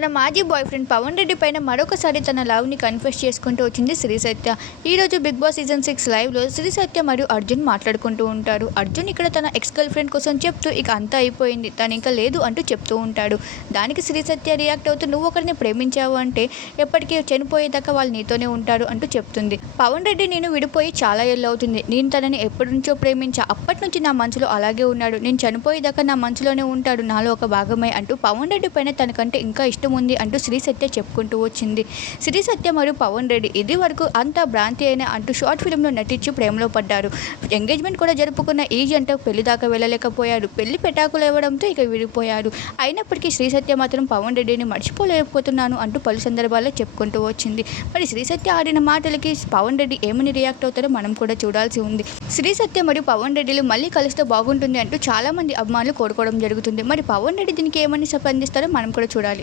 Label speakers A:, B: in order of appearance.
A: తన మాజీ boy friend Pawan Reddy పైన మరొకసారి తన లవ్ని కన్ఫెస్ చేసుకుంటూ వచ్చింది Sri Satya. Bigg Boss season six లైవ్లో శ్రీ సత్య మరియు అర్జున్ మాట్లాడుకుంటూ ఉంటారు. అర్జున్ ఇక్కడ తన ఎక్స్ గర్ల్ ఫ్రెండ్ కోసం చెప్తూ ఇక అంతా అయిపోయింది. తను ఇంకా లేదు అంటూ చెప్తూ ఉంటాడు. దానికి శ్రీ సత్య రియాక్ట్ అవుతూ నువ్వు ఒకరిని ప్రేమించావు అంటే ఎప్పటికీ చనిపోయేదాకా వాళ్ళు నీతోనే ఉంటారు అంటూ చెప్తుంది. పవన్ రెడ్డి నేను విడిపోయి చాలా ఏళ్ళు అవుతుంది. నేను తనని ఎప్పటి నుంచో ప్రేమించా. అప్పటి నుంచి నా మనసులో అలాగే ఉన్నాడు. నేను చనిపోయేదాకా నా మనసులోనే ఉంటాడు. నాలో ఒక భాగమే అంటూ పవన్ రెడ్డి పైన తనకంటే ఇంకా ఇష్టం ఉంది అంటూ శ్రీ సత్య చెప్పుకుంటూ వచ్చింది. శ్రీ సత్య మరియు పవన్ రెడ్డి ఇది వరకు అంతా భ్రాంతి అయిన అంటూ షార్ట్ ఫిల్మ్లో నటించి ప్రేమలో పడ్డారు. ఎంగేజ్మెంట్ కూడా జరుపుకున్న ఈ జంట పెళ్ళి దాకా వెళ్ళలేకపోయారు పెళ్ళి పెటాకులు ఇవ్వడంతో ఇక విడిపోయారు అయినప్పటికీ శ్రీ సత్య మాత్రం పవన్ రెడ్డిని మర్చిపోలేకపోతున్నాను అంటూ పలు సందర్భాల్లో చెప్పుకుంటూ వచ్చింది. మరి శ్రీ సత్య ఆడిన మాటలకి పవన్ రెడ్డి ఏమని రియాక్ట్ అవుతారో మనం కూడా చూడాల్సి ఉంది. శ్రీ సత్య మరియు పవన్ రెడ్డిలు మళ్ళీ కలిస్తే బాగుంటుంది అంటూ చాలా మంది అభిమానులు కోరుకోవడం జరుగుతుంది. మరి పవన్ రెడ్డి దీనికి ఏమని స్పందిస్తారో మనం కూడా చూడాలి.